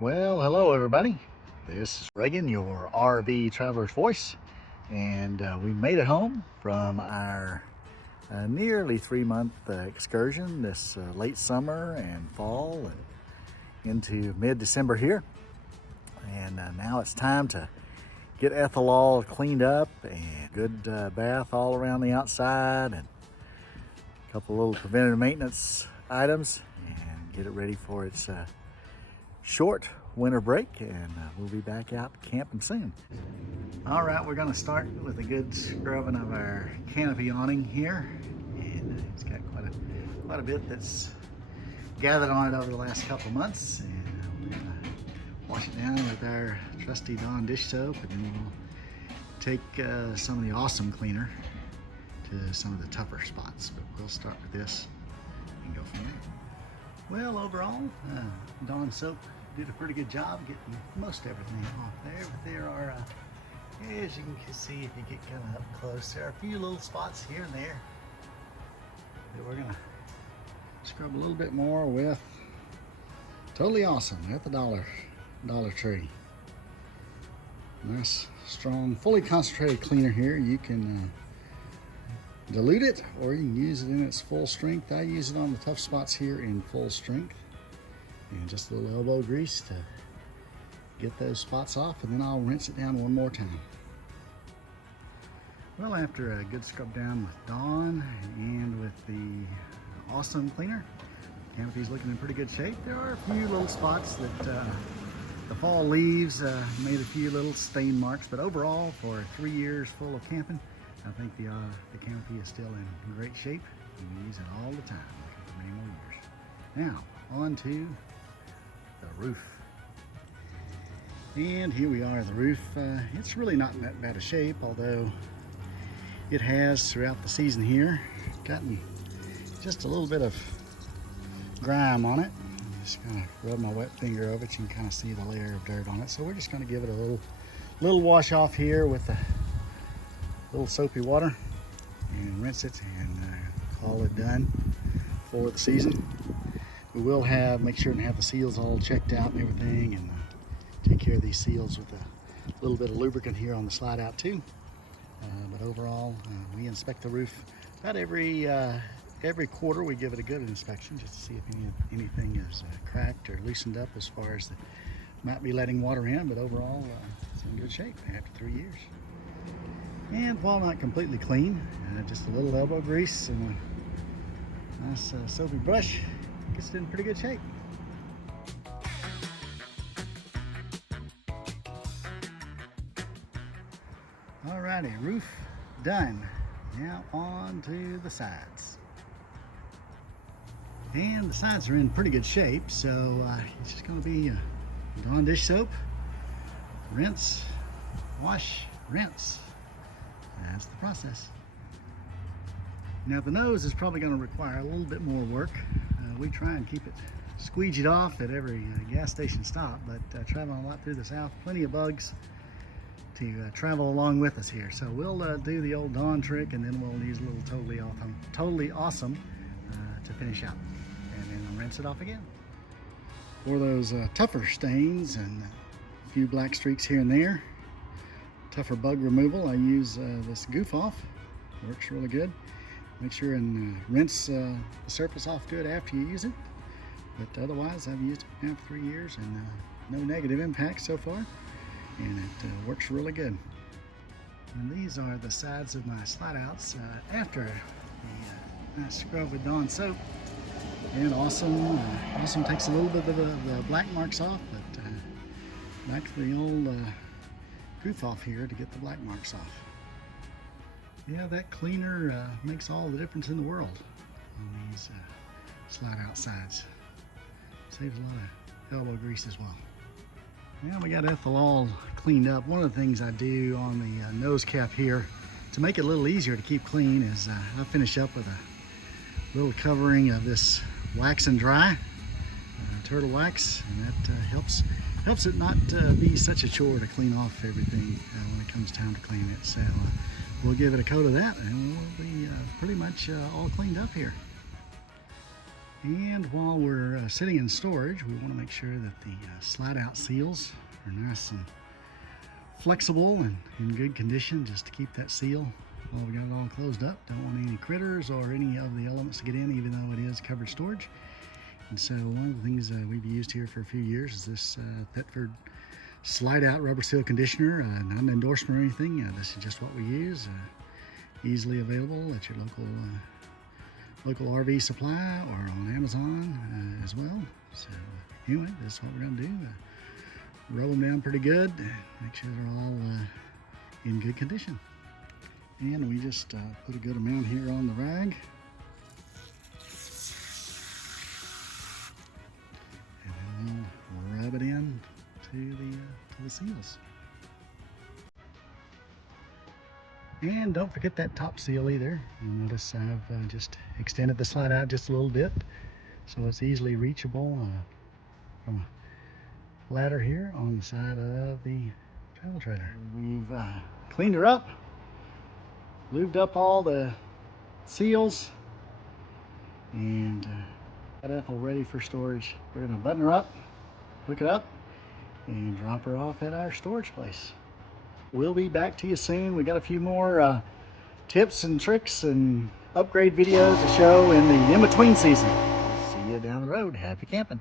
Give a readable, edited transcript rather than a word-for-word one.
Well, hello everybody. This is Reagan, your RV traveler's voice, and we made it home from our nearly 3-month excursion this late summer and fall and into mid-December here. And now it's time to get Ethel all cleaned up and good bath all around the outside and a couple little preventative maintenance items and get it ready for its short winter break, and we'll be back out camping soon. All right, we're going to start with a good scrubbing of our canopy awning here, and it's got quite a bit that's gathered on it over the last couple months, and we're going to wash it down with our trusty Dawn dish soap, and then we'll take some of the awesome cleaner to some of the tougher spots, but we'll start with this and go from there. Well, overall, Dawn soap did a pretty good job getting most everything off there, but there are, as you can see if you get kind of up close, there are a few little spots here and there that we're gonna scrub a little bit more with Totally Awesome at the Dollar Tree. Nice, strong, fully concentrated cleaner here. You can dilute it, or you can use it in its full strength. I use it on the tough spots here in full strength. And just a little elbow grease to get those spots off, and then I'll rinse it down one more time. Well, after a good scrub down with Dawn and with the Awesome cleaner, the canopy's looking in pretty good shape. There are a few little spots that the fall leaves made a few little stain marks, but overall, for 3 years full of camping, I think the canopy is still in great shape. You can use it all the time, for many more years. Now, on to the roof. And here we are, the roof. It's really not in that bad a shape, although it has throughout the season here gotten just a little bit of grime on it. Just kind of rub my wet finger over it, you can kind of see the layer of dirt on it. So we're just going to give it a little wash off here with a little soapy water and rinse it and call it done for the season. We will make sure and have the seals all checked out and everything, and take care of these seals with a little bit of lubricant here on the slide out too. But overall, we inspect the roof about every quarter. We give it a good inspection just to see if anything is cracked or loosened up as far as might be letting water in. But overall, it's in good shape after 3 years. And while not completely clean, just a little elbow grease and a nice soapy brush gets it in pretty good shape. Alrighty, roof done. Now on to the sides. And the sides are in pretty good shape, so it's just going to be Dawn dish soap, rinse, wash, rinse. That's the process. Now the nose is probably going to require a little bit more work. We try and keep it squeegeed off at every gas station stop, but traveling a lot through the south, plenty of bugs to travel along with us here. So we'll do the old Dawn trick, and then we'll use a little Totally Awesome to finish out, and then I'll rinse it off again. For those tougher stains and a few black streaks here and there, tougher bug removal, I use this Goof Off. Works really good. Make sure and rinse the surface off good after you use it. But otherwise, I've used it now for 3 years, and no negative impact so far. And it works really good. And these are the sides of my slide outs after the scrub with Dawn soap. And Awesome takes a little bit of the black marks off, but back to the old Goof Off here to get the black marks off. Yeah, that cleaner makes all the difference in the world on these slide out sides. Saves a lot of elbow grease as well. Now we got Ethel all cleaned up. One of the things I do on the nose cap here to make it a little easier to keep clean is I finish up with a little covering of this wax and dry, turtle wax, and that helps it not be such a chore to clean off everything when it comes time to clean it. So we'll give it a coat of that, and we'll be pretty much all cleaned up here. And while we're sitting in storage, we want to make sure that the slide out seals are nice and flexible and in good condition, just to keep that seal while we got it all closed up. Don't want any critters or any of the elements to get in, even though it is covered storage. And so one of the things we've used here for a few years is this Thetford slide out rubber seal conditioner. Not an endorsement or anything. This is just what we use. Easily available at your local RV supply or on Amazon as well. So anyway, this is what we're going to do. Rub them down pretty good. Make sure they're all in good condition. And we just put a good amount here on the rag. And then we'll rub it in to the seals. And don't forget that top seal either. You'll notice I've just extended the slide out just a little bit, so it's easily reachable from a ladder here on the side of the travel trailer. We've cleaned her up, lubed up all the seals, and got Ethel ready for storage. We're going to button her up, hook it up, and drop her off at our storage place. We'll be back to you soon. We got a few more tips and tricks and upgrade videos to show in the in-between season. See you down the road. Happy camping.